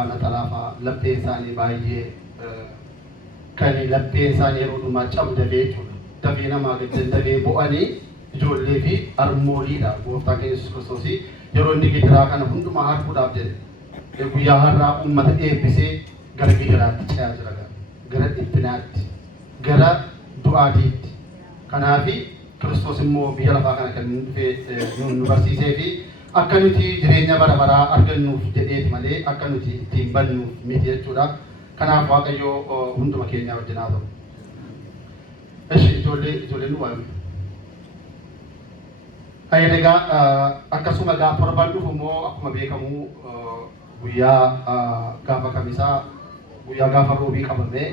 Ana talaafa laphee isaanii baay'ee kan laphee isaanii yeroo dhumaa cabdabee jechuudha. Dafee namaa gaddabee bu'anii ijoollee fi harmooliidha. Gooftaa keenya Yesuus Kiristoos yeroo inni gidiraa kana hundumaa harkuudhaaf jedhe guyyaa har'aa uummata eebbisee gara gidiraatti ce'aa jira. Gara dhiphinaatti, gara du'aatiitti. Kanaaf Kiristoos immoo biyya lafaa kana kan dhufee nu barsiisee fi akka nuti jireenya bara baraa argannuuf jedheeti malee akka nuti ittiin bannuuf miti jechuudha. Kanaaf Waaqayyo hunduma keenya wajjin haa ta'u. Ijoolleen nu waa'ee. Egaa akkasuma gaafa torban dhufu immoo akkuma beekamu guyyaa gaafa kamisaa guyyaa gaafa roobii qabamee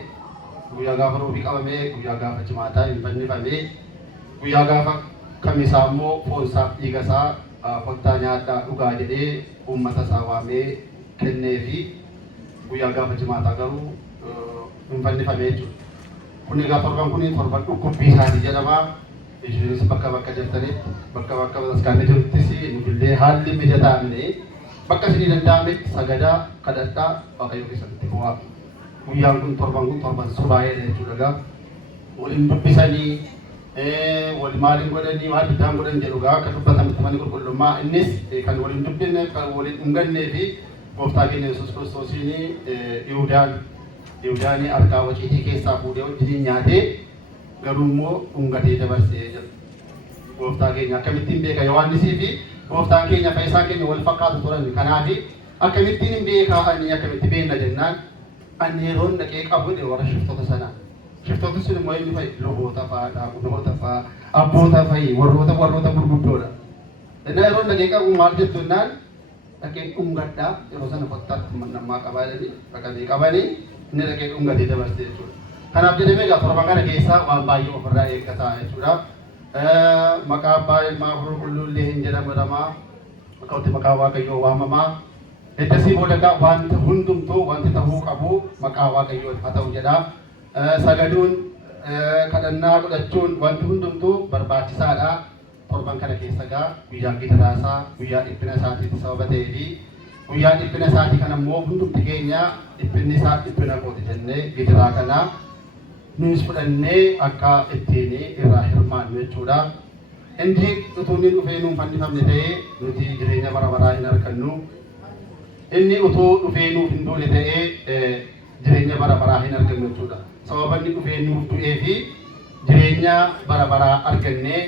guyyaa gaafa jimaataa hin fannifamee guyyaa gaafa kamisaa immoo foonsaaf dhiigasaa kottaa nyaadhaa dhugaa jedhee uummata isaa waamee kennee fi guyyaa gaafa jimaataa garuu hin fannifamee jechuudha. Kun egaa torban kun torban dhukkubbii isaanii jedhama. Isheenis bakka jirtanitti bakka bataskaanni jiruttis nufillee haalli mijataa mine bakka isinii danda'ametti sagadaa kadhadhaa Waaqayyo keessatti bu'aa. Guyyaan kun torban subaayee jechuudha. Waliin dubbisanii wal maaliin godhanii maal biddaan godhan jedhu akka dubbatamutti manni qulqullummaa innis kan waliin dubbinne kan waliin dhungannee fi gooftaa keenya Yesuus Kiristoosiin Yihudaanii harkaa waciitii keessaa fuudhee wajjin nyaatee garuu immoo dhungatee dabarsee jira. Gooftaa keenya akkamittiin beeka Yohaannisii fi gooftaan keenya fayyisaan keenya wal fakkaatu turan. Kanaaf akkamittiin hin beekaa'anii akkamitti beekna jennaan ani yeroon dhaqee qabu warra shiftoota sanaa. Shiftoota sun immoo inni fa'i luboota fa'aa, dhaabuloota fa'aa, abboota fa'i warroota gurguddoodha. Innaa yeroon dhaqee qabu maal jettu jennaan dhaqee dhungadhaa yeroo sana kottaatti namaa qabaadanii dhaqanii qabanii inni dhaqee dhungatee dabarsee jechuudha. Kanaaf jedhamee egaa torban kana keessaa waan baay'ee ofirraa eeggataa jechuudha. Maqaa abbaa ilmaa qulqulluullee hin jedhamamaa akkatti maqaa Waaqayyoo waamamaa. Eddasii booda egaa wanta hundumtuu wanti ta'uu qabu maqaa Waaqayyoo haa ta'u jedha. Sagaduun kadhannaa godhachuun wanti hundumtuu barbaachisaadha. Torban kana keessa egaa guyyaa gidiraasaa guyyaa dhiphina isaatiif sababa ta'ee fi guyyaa dhiphina isaatii kana immoo hundumti keenya dhiphinni isaa dhiphina kooti jennee gidiraa kana nuus fudhannee akka ittiin irraa hirmaannu jechuudha. Inni utuu inni dhufee nuun fannifamne ta'ee nuti jireenya bara baraa hin argannu. Inni utuu dhufee nuuf hin duune ta'ee jireenya bara baraa hin argannu jechuudha. Sababa inni dhufee nuuf du'ee fi jireenya bara baraa argannee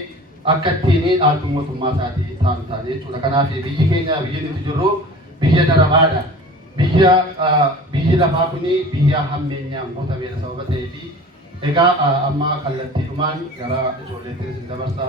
akka ittiin dhaaltuu mootummaa isaatii taanu taane jechuudha. Kanaaf biyyi keenya biyyi nuti jirru biyya darabaadha. Biyyi lafaa kuni biyya hammeenyaan guutameedha sababa ta'ee fi egaa amma kallattiidhumaan gara ijoolleettis dabarsa.